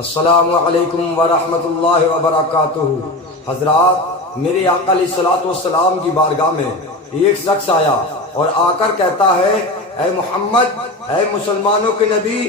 السلام علیکم ورحمۃ اللہ وبرکاتہ۔ حضرات، میرے آقا علیہ الصلوۃ والسلام کی بارگاہ میں ایک شخص آیا اور آ کر کہتا ہے، اے محمد، اے مسلمانوں کے نبی،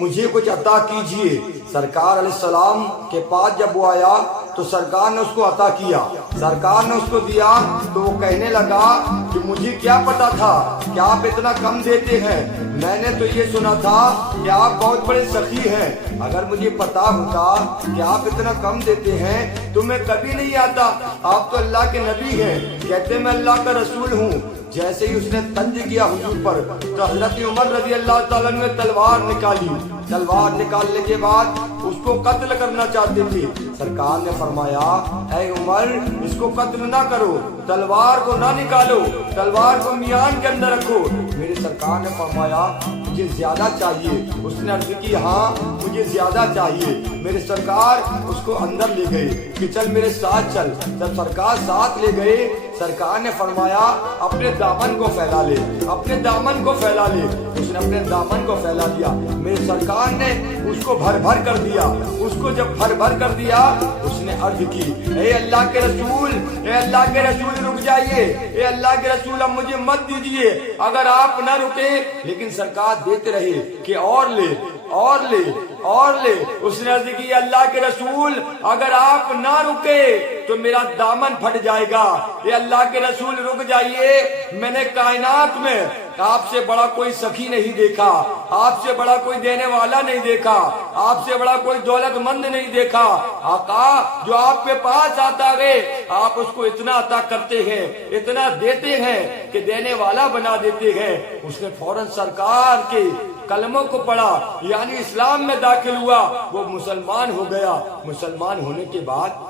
مجھے کچھ عطا کیجئے۔ سرکار علیہ السلام کے پاس جب وہ آیا تو سرکار نے اس کو عطا کیا، سرکار نے اس کو دیا تو وہ کہنے لگا کہ مجھے کیا پتا تھا کہ آپ اتنا کم دیتے ہیں، میں نے تو یہ سنا تھا کہ آپ بہت بڑے سخی ہیں، اگر مجھے پتا ہوتا کہ آپ اتنا کم دیتے ہیں تو میں کبھی نہیں آتا، آپ تو اللہ کے نبی ہیں، کہتے میں اللہ کا رسول ہوں۔ جیسے ہی اس نے طنز کیا حضور پر تو حضرت عمر رضی اللہ تعالیٰ نے تلوار نکالی، تلوار نکالنے کے بعد اس کو قتل کرنا چاہتے تھے۔ سرکار نے فرمایا، اے عمر، اس کو قتل نہ کرو، تلوار کو نہ نکالو، تلوار کو میان کے اندر رکھو۔ میرے سرکار نے فرمایا مجھے زیادہ چاہیے۔ اس نے عرض کی ہاں مجھے زیادہ چاہیے۔ میرے سرکار اس کو اندر لے گئے کہ چل میرے ساتھ چل۔ جب سرکار ساتھ لے گئے، سرکار نے فرمایا اپنے دامن کو پھیلا لے، اپنے دامن کو پھیلا لے۔ اس نے اپنے دامن کو پھیلا دیا، میرے سرکار نے اس کو بھر بھر کر دیا۔ اس کو جب بھر بھر کر دیا، اس نے عرض کی، اے اللہ کے رسول، اے اللہ کے رسول رک جائیے، اے اللہ کے رسول اب مجھے مت دیجیے، اگر آپ نہ رکے۔ لیکن سرکار دیتے رہے کہ اور لے اور لے اور لے۔ اس نے عرض کی، اللہ کے رسول اگر آپ نہ رکے تو میرا دامن پھٹ جائے گا، اے اللہ کے رسول رک جائیے، میں نے کائنات میں آپ سے بڑا کوئی سخی نہیں دیکھا، آپ سے بڑا کوئی دینے والا نہیں دیکھا، آپ سے بڑا کوئی دولت مند نہیں دیکھا۔ آقا جو آپ کے پاس آتا ہے آپ اس کو اتنا عطا کرتے ہیں، اتنا دیتے ہیں کہ دینے والا بنا دیتے ہیں۔ اس نے فوراً سرکار کے کلموں کو پڑھا، یعنی اسلام میں داخل ہوا، وہ مسلمان ہو گیا۔ مسلمان ہونے کے بعد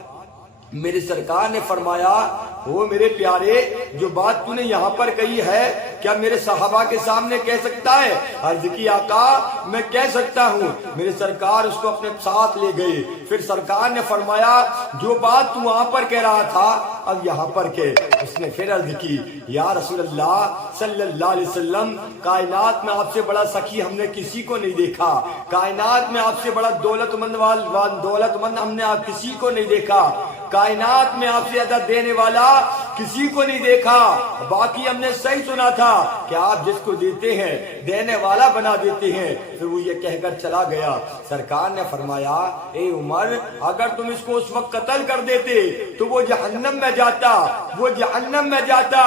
میرے سرکار نے فرمایا، وہ میرے پیارے جو بات تو نے یہاں پر کہی ہے کیا میرے صحابہ کے سامنے کہہ سکتا ہے؟ عرض کی آقا میں کہہ سکتا ہوں۔ میرے سرکار اس کو اپنے ساتھ لے گئے، پھر سرکار نے فرمایا جو بات تو وہاں پر کہہ رہا تھا اب یہاں پر کہہ۔ اس نے پھر عرض کی، یا رسول اللہ صلی اللہ علیہ وسلم، کائنات میں آپ سے بڑا سخی ہم نے کسی کو نہیں دیکھا، کائنات میں آپ سے بڑا دولت مند ہم نے کسی کو نہیں دیکھا، کائنات میں آپ سے زیادہ دینے والا کسی کو نہیں دیکھا۔ باقی ہم نے صحیح سنا تھا کہ آپ جس کو دیتے ہیں دینے والا بنا دیتے ہیں۔ پھر وہ یہ کہہ کر چلا گیا۔ سرکار نے فرمایا، اے عمر اگر تم اس کو اس وقت قتل کر دیتے تو وہ جہنم میں جاتا، وہ جہنم میں جاتا،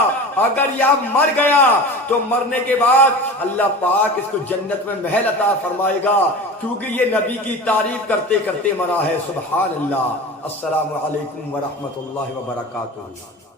اگر یہ مر گیا تو مرنے کے بعد اللہ پاک اس کو جنت میں محل عطا فرمائے گا، کیونکہ یہ نبی کی تعریف کرتے کرتے مرا ہے۔ سبحان اللہ۔ السلام علیکم ورحمۃ اللہ وبرکاتہ۔